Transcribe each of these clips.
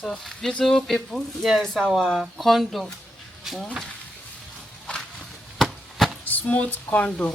So, beautiful people, here's our condo. Hmm? Smooth condo.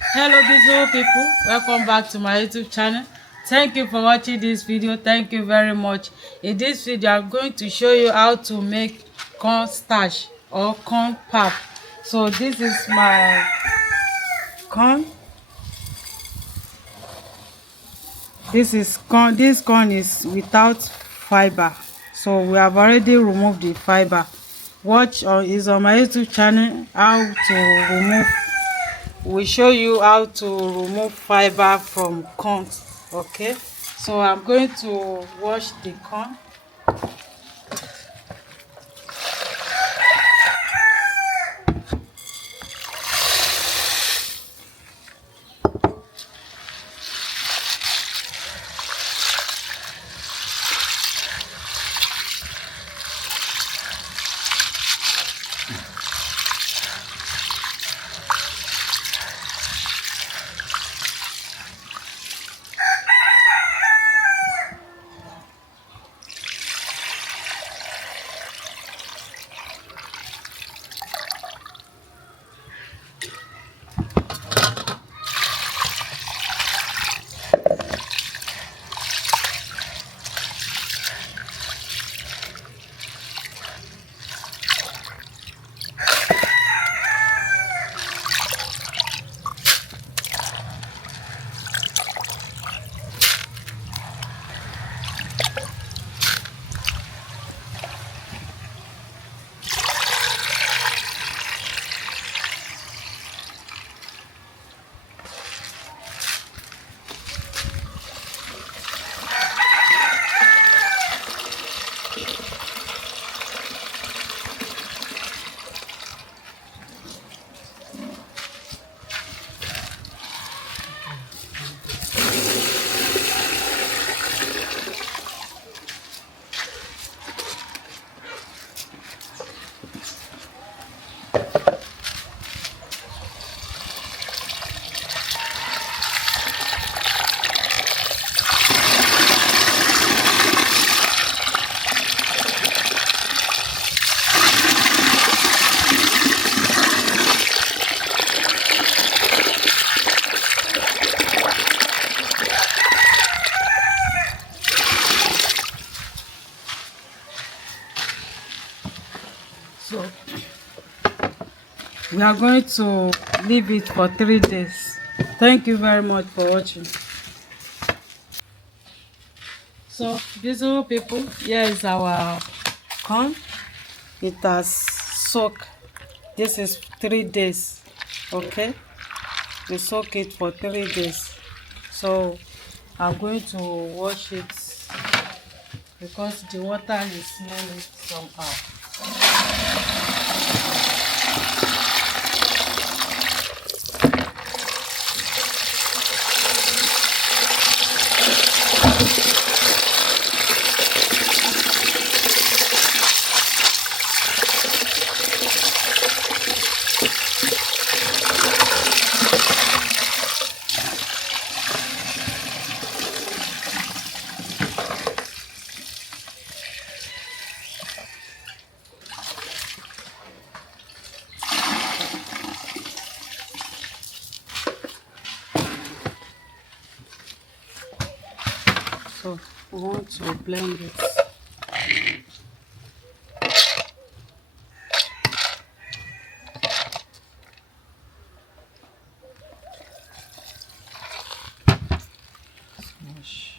Hello, beautiful people. Welcome back to my YouTube channel. Thank you for watching this video. Thank you very much. In this video, I'm going to show you how to make corn starch or corn pap. So, this is my corn. This corn is without fiber, so we have already removed the fiber. Watch is on my YouTube channel how to remove. We show you how to remove fiber from corn. Okay, so I'm going to wash the corn. So we are going to leave it for 3 days. Thank you very much for watching. So, beautiful people, here is our corn. It has soaked. This is 3 days. Okay, we soak it for 3 days. So I'm going to wash it because the water is smelling somehow. So we want to blend it. Smash.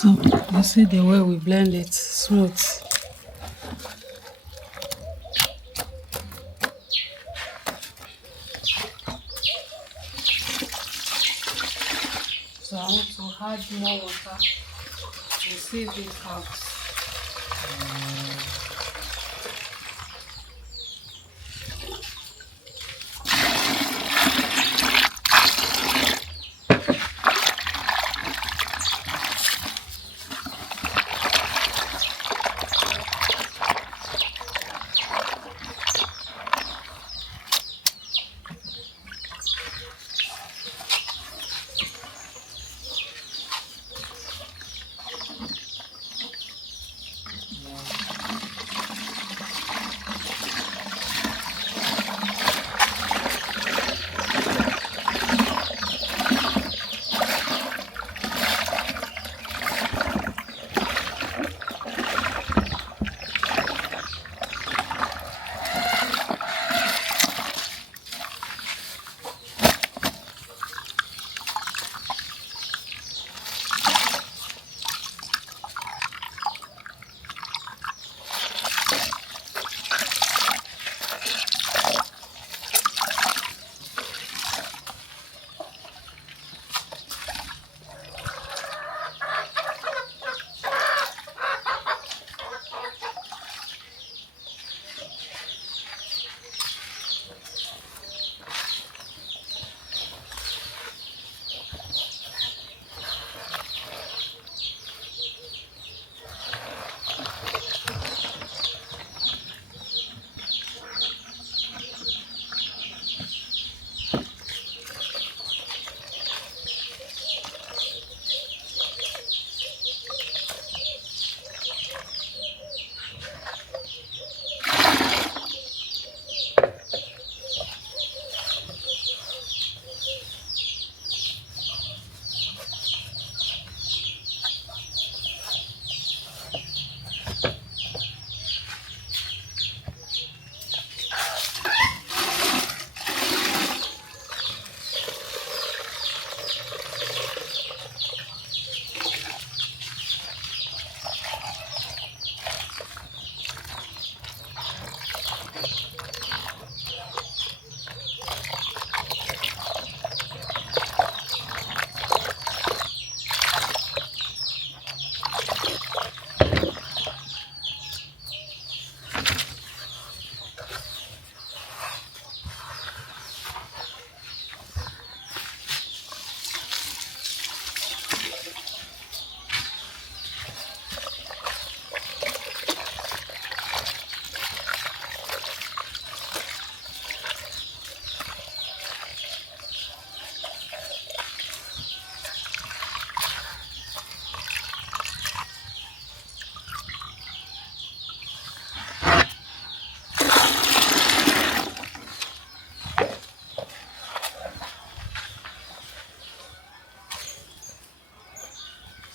So you see the way we blend it smooth. So I want to add more water to sieve it out.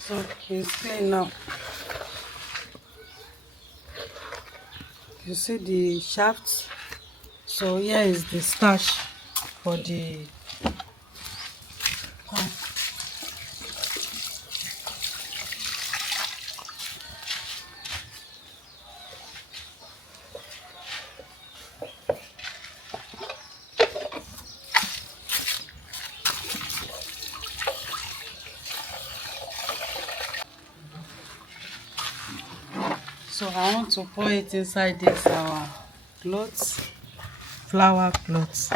So it's clean now. You see the shaft. So here is the starch for the corn. So I want to pour it inside this our clothes, flour clothes.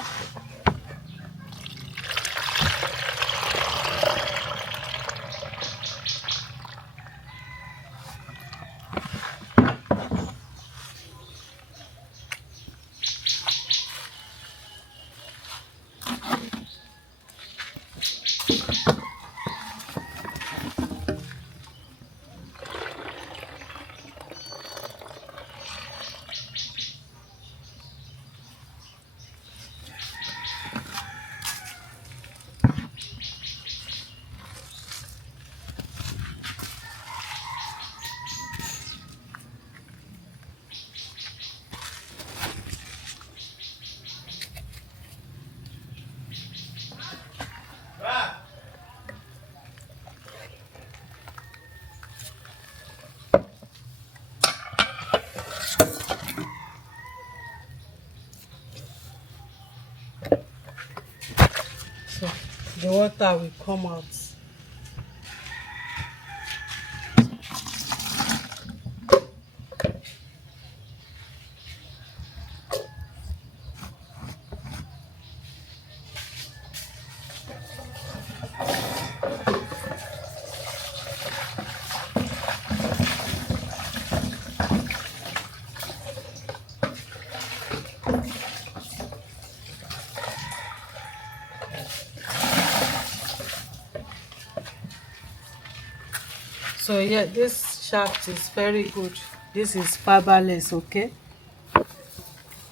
So the water will come out. So yeah, this shaft is very good. This is fiberless, okay?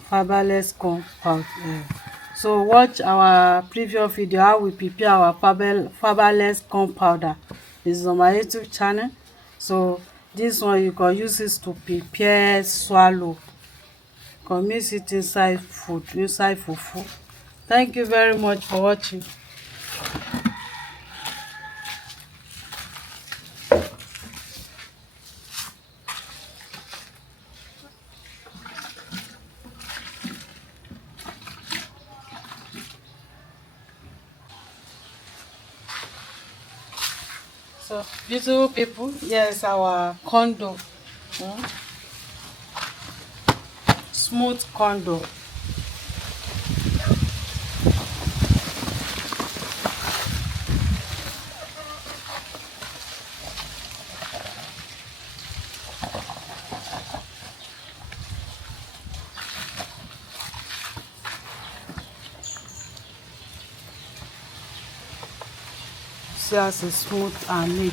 Fiberless compound. So watch our previous video how we prepare our fiberless corn powder. This is on my YouTube channel. So this one you can use it to prepare swallow. You can mix it inside food, inside fufu. Thank you very much for watching. So beautiful people, here's our condo. Smooth condo. See as it's smooth and neat.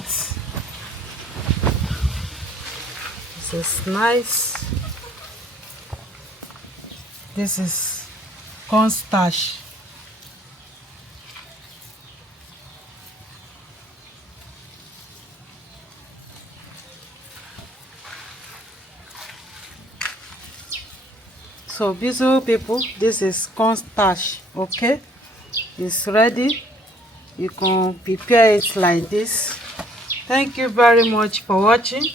This is nice. This is corn starch. So beautiful people, this is corn starch, okay? It's ready. You can prepare it like this. Thank you very much for watching.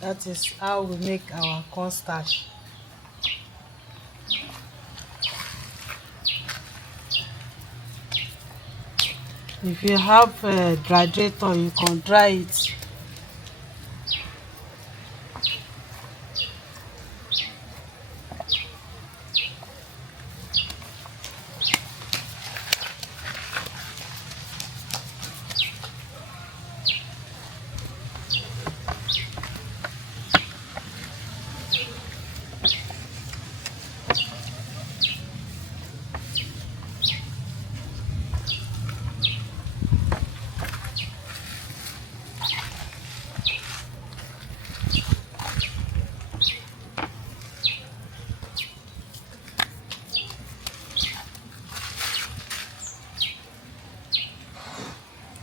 That is how we make our corn starch. If you have a dehydrator, you can dry it.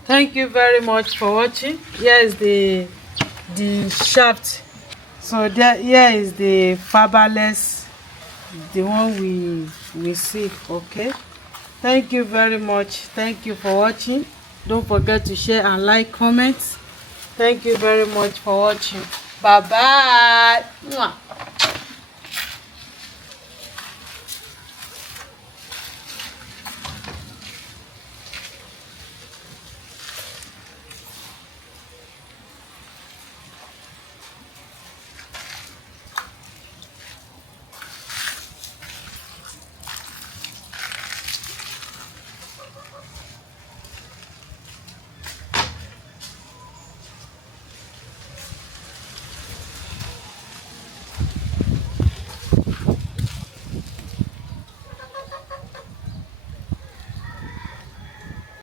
Thank you very much for watching. Here is the shaft. So here is the fiberless, the one we see. Okay, thank you very much. Thank you for watching. Don't forget to share and like, comment. Thank you very much for watching. Bye bye.